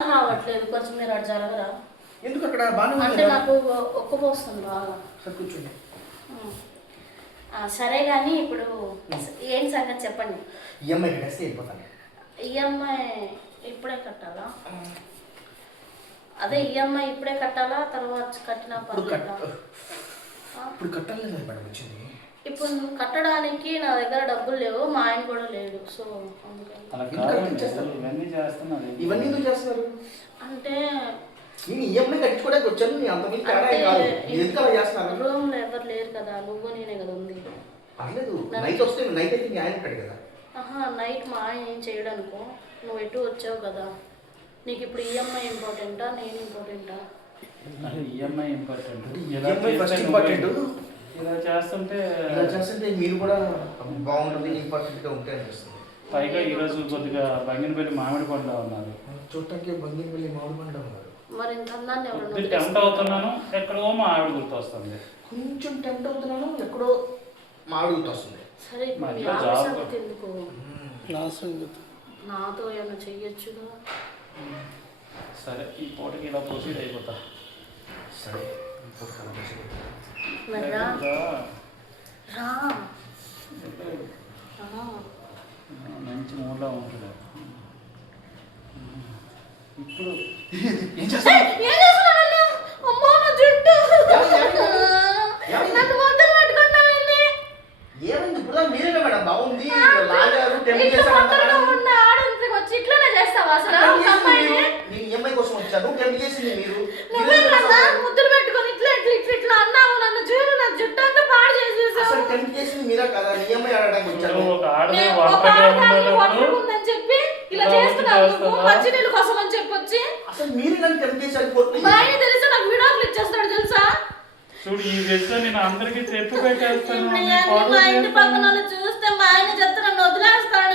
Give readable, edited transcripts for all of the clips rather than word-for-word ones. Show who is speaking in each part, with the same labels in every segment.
Speaker 1: రావట్లేదు, కొంచెం మీరు అటు జరగరా?
Speaker 2: ఎందుకు అక్కడ బాగానే
Speaker 1: అంటే నాకు ఒక్కపోస్తుంది బాగా.
Speaker 2: కూర్చోండి.
Speaker 1: సరే కానీ ఇప్పుడు ఏం సంగతి చెప్పండి.
Speaker 2: ఈఎంఐ కట్టేస్తే వెళ్ళిపోతాను.
Speaker 1: ఈఎంఐ ఇప్పుడే కట్టాలా? అదే ఈఎంఐ ఇప్పుడే కట్టాలా తర్వాత కట్టినా పర్లేదా?
Speaker 2: ఇప్పుడు కట్టాలి మేడం వచ్చింది.
Speaker 1: ఇప్పుడు నువ్వు కట్టడానికి నా దగ్గర డబ్బులు లేవు, మా ఆయన కూడా లేడు. సో
Speaker 2: ఇవన్నీ ఎందుకు చేస్తున్నారు
Speaker 1: అంటే
Speaker 2: నేను ఈఎంఐ కట్టించుకోవడానికి వచ్చాను. నీ అంత మంది తేడా కాదు. ఎందుకు అలా చేస్తున్నారు?
Speaker 1: రూమ్ లో ఎవరు లేరు కదా, నువ్వు నేనే కదా ఉంది.
Speaker 2: పర్లేదు, నైట్ వస్తే నైట్ అయితే నీ ఆయన ఉంటాడు కదా.
Speaker 1: నైట్ మా ఆయన ఏం చేయడానికో, నువ్వు ఎటు వచ్చావు కదా. నీకు ఇప్పుడు ఈఎంఐ ఇంపార్టెంటా నేను ఇంపార్టెంటా?
Speaker 3: EMI important.
Speaker 2: EMI first important.
Speaker 3: ఇలా చేస్తుంటే
Speaker 2: మీరు కూడా బాగుంటుంది, ఇంపార్టెంట్గా ఉంటే అనిపిస్తుంది.
Speaker 3: పైగా ఈరోజు కొద్దిగా బంగినపల్లి మామిడి పండుగ ఉన్నారు.
Speaker 2: చూడటానికి బంగినపల్లి మామిడి పండుగ ఉన్నారు.
Speaker 1: మరి ఇంత అందాన్ని ఎవరు
Speaker 3: టెంప్ట్ అవుతున్నాను, ఎక్కడో మా ఆవిడ గుర్తొస్తుంది.
Speaker 2: కొంచెం టెంప్ట్ అవుతున్నాను, ఎక్కడో మా ఆవిడ గుర్తొస్తుంది.
Speaker 1: సరే ఎందుకు నాతో ఏమైనా చెయ్యొచ్చుగా.
Speaker 3: సరే ఈ పూటకి ఇలా ప్రొసీడ్ అయిపోతా.
Speaker 2: సరే
Speaker 3: మంచి మూడ్లో ఉంటుంది. ఇప్పుడు
Speaker 2: ఏం చేస్తా? ఏమైంది? ఇప్పుడు మీరేనా మేడం బాగుంది లాగారు
Speaker 1: ఇట్లానే చేస్తావా అసలు?
Speaker 2: నేను ఈఎంఐ కోసం వచ్చాను, టెంప్ట్ చేసింది మీరు.
Speaker 1: ముద్దులు పెట్టుకొని ఇట్లా అన్నావు, నన్ను చూడు నా జుట్టు అంతా పాడు చేసేసావు.
Speaker 2: అసలు టెంప్ట్ చేసింది మీరా కదా? ఈఎంఐ ఆడడానికి వచ్చాను.
Speaker 3: ఒక ఆడదాన్ని
Speaker 1: ఉందని చెప్పి ఇలా చేస్తున్నావు, మంచి నీళ్ళ కోసం అని చెప్పొచ్చి.
Speaker 2: అసలు మీరు నన్ను టెంప్ట్ చేశారు.
Speaker 1: మా ఆయన తెలుసా, నాకు వీడియోలు ఇచ్చేస్తాడు తెలుసా?
Speaker 3: చూడు ఈ విషయం నేను అందరికి చెప్పి పెట్టేస్తాను.
Speaker 1: మా ఇంటి పక్కన చూస్తే మా ఆయన చెప్తే నన్ను వదిలేస్తాడు.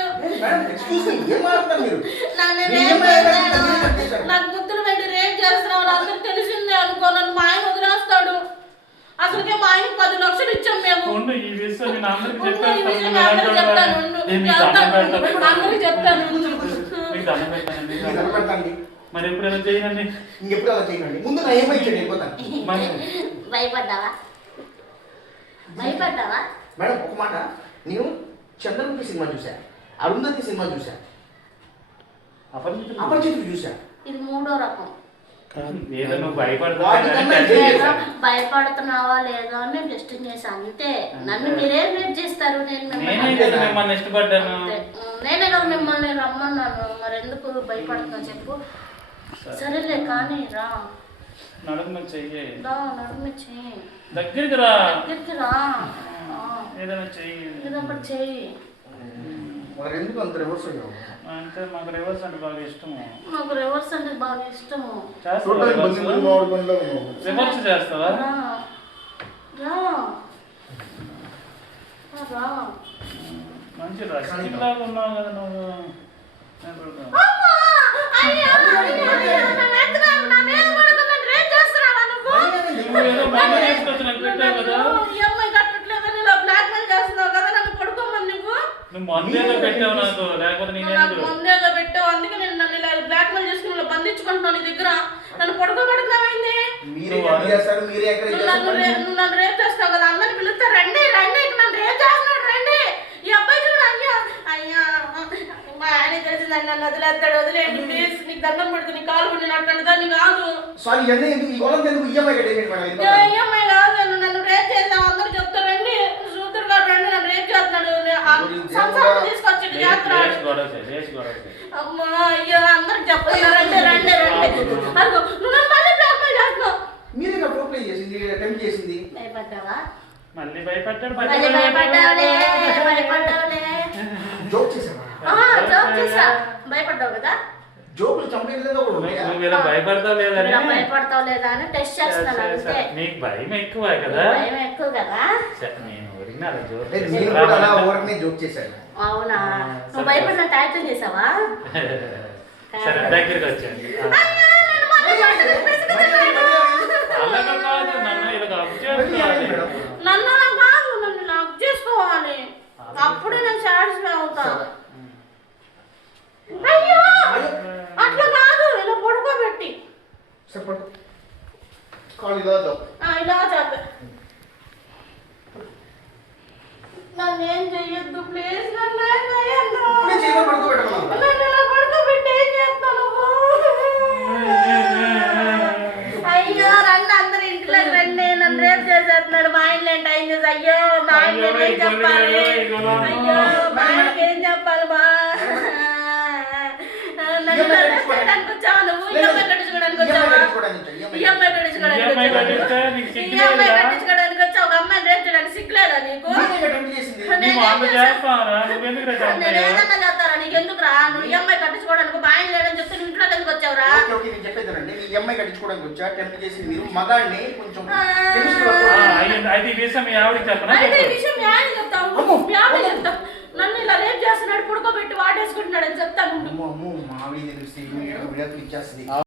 Speaker 1: నాకు గుర్తులు పెట్టి రేప్ చేస్తున్నావు అందరికి తెలిసిందే అనుకో, నన్ను మా ఆయన వదిలేస్తాడు. అసలుకే మా ఆయన 10 లక్షలు ఇచ్చాం మేము.
Speaker 3: ఈ విషయం నేను అందరికి
Speaker 1: చెప్తాను.
Speaker 3: మరి ఎప్పుడైనా చేయనండి,
Speaker 2: ఇంకెప్పుడు అలా చేయనండి. ముందు నా ఏమై వెళ్ళిపోతాను.
Speaker 1: భయపడ్డావా?
Speaker 2: మేడం ఒక మాట, నేను చంద్రముఖి సినిమా చూసా, అరుంధతి సినిమా చూసా, అపరిచితులు చూసా.
Speaker 1: ఇది 3వ రకం. భయపడుతున్నావా లేదా అని టెస్టింగ్ చేసా అంతే. నన్ను మీరేం రేట్ చేస్తారు?
Speaker 3: మిమ్మల్ని ఇష్టపడ్డాను,
Speaker 1: నేనే కదా మిమ్మల్ని రమ్మన్నాను. మరి ఎందుకు భయపడుతున్నా చెప్పు? సరేలే కానీ రా,
Speaker 3: నడుము చెయ్యి,
Speaker 1: దగ్గరికి రా,
Speaker 3: ఏదైనా చెయ్యి,
Speaker 1: ఏదో ఒకటి చెయ్యి.
Speaker 2: ఎందుకు అంత రివర్స్ అయ్యావు?
Speaker 3: అంటే మాకు రివర్స్ అంటే బాగా ఇష్టము.
Speaker 1: నాకు రివర్స్ అంటే బాగా ఇష్టము.
Speaker 3: రివర్స్ చేస్తావా? మంచి రక్షిలాగా ఉన్నావు కదా నువ్వు. మందేగా పెట్టావు నాకు, లేకపోతే
Speaker 1: మందేగా పెట్టావు. అందుకే నేను నన్ను ఇలా బ్లాక్ మెయిల్ చేసుకుని బంధించుకుంటున్నాను నీ దగ్గర. నన్ను పడుకోబెడుతున్నామైంది. నన్ను రేప్ చేస్తావు కదా, అందరిని పిలుస్తా రండి రండి, నన్ను రేప్ చేస్తున్నాడు రండి. ఈ అబ్బాయి చూడు, అయ్యా మా ఆయన తెలిసిందండి, నన్ను వదిలేస్తాడు, వదిలేండి ప్లీజ్, నీకు దండం పెడుతు, నీ కాలు పడి నట్టు దాన్ని కాదు. ఈఎంఐ కాదు, నన్ను రేప్ చేస్తావు అందరూ చెప్తారండి. సూతురు గారు రండి, నన్ను రేప్ చేస్తున్నాడు, సంసారం తీసుకొచ్చి చేస్తున్నాడు. అమ్మా అయ్యో అందరికి చెప్తున్నా రండి రండి రండి. అదిగో నువ్వు నన్ను మళ్ళీ బ్లాక్ మెయిల్ చేస్తున్నావు.
Speaker 2: మీరేగా ప్రొపోజ్ చేసింది, అటెంప్ట్ చేసింది.
Speaker 1: భయపడ్డావా?
Speaker 3: మళ్ళీ భయపడ్డాడు.
Speaker 2: జోక్ చేసావా?
Speaker 1: జోక్ చేసా. భయపడ్డావు కదా?
Speaker 2: జోకులు చంపేయలేదా?
Speaker 1: భయపడతావు లేదా అని టెస్ట్ చేస్తున్నాను అంతే.
Speaker 3: నీకు భయం ఎక్కువ కదా?
Speaker 1: భయం ఎక్కువ కదా?
Speaker 2: జోక్ చేశాను.
Speaker 1: అవునా? నువ్వు భయపడినట్టు యాక్టింగ్ చేసావా?
Speaker 3: దగ్గరికి వచ్చాను.
Speaker 1: నన్ను కాదు, నన్ను లాక్ చేసుకోవాలి, అప్పుడే నేను సాటిస్ఫై అవుతా. అయ్యో అట్లా కాదు, ఇలా పొడుగు
Speaker 2: చెప్పండి కాళ్ళు ఇలా వద్దాం.
Speaker 1: ఇలా చేద్దాం. నన్ను ఏం చెయ్యొద్దు ప్లీజ్, నన్ను ఏం చెయ్యొద్దు.
Speaker 2: ఇప్పుడే చేయమని పడుకోబెట్టమన్నా.
Speaker 1: నన్ను ఇలా పడుకోబెట్టి ఏం చేస్తావు నువ్వు? అయ్యో రండి అందరు ఇంట్లోకి రండి, నన్ను రేపు చేసేస్తున్నాడు. మా ఇంట్లో ఏం టైం చేసి అయ్యో మా ఇంట్లో ఏం చెప్పాలి? అయ్యో మా ఇంటికి ఏం చెప్పాలి? మా నన్ను చేయడానికి వచ్చావా నువ్వు? ఈఎంఐ కట్టించుకోవడానికి వచ్చావా? ఈఎంఐ కట్టించుకోవడానికి వచ్చావు. ఒక అమ్మాయిని రేపు చేయడానికి సిగ్గులేదా నీకు? నేనేదన్నా చేస్తారా? నీకు ఎందుకురా? నువ్వు ఈఎంఐ కట్టించుకోవడానికి మా ఆయన లేడని చెప్తే నువ్వు ఇంట్లోకి ఎందుకు వచ్చావురా?
Speaker 2: నేను చెప్పేదానండి, నీ ఈఎంఐ కట్టించుకోవడానికి వచ్చా. టెంప్ట్ చేసింది మీరు మగాడిని కొంచెం
Speaker 3: అయితే ఈ విషయం మీ ఆవిడకి చెప్పనా?
Speaker 1: అయితే ఈ విషయం మీ ఆయన చెప్తావు, మీ ఆవిడ చెప్తావు. నన్ను ఇలా రేపు చేస్తున్నాడు, పుడుకోబెట్టి వాటేసుకుంటున్నాడు అని చెప్తాను.
Speaker 2: మావి తెలిసి ఇచ్చేస్తుంది.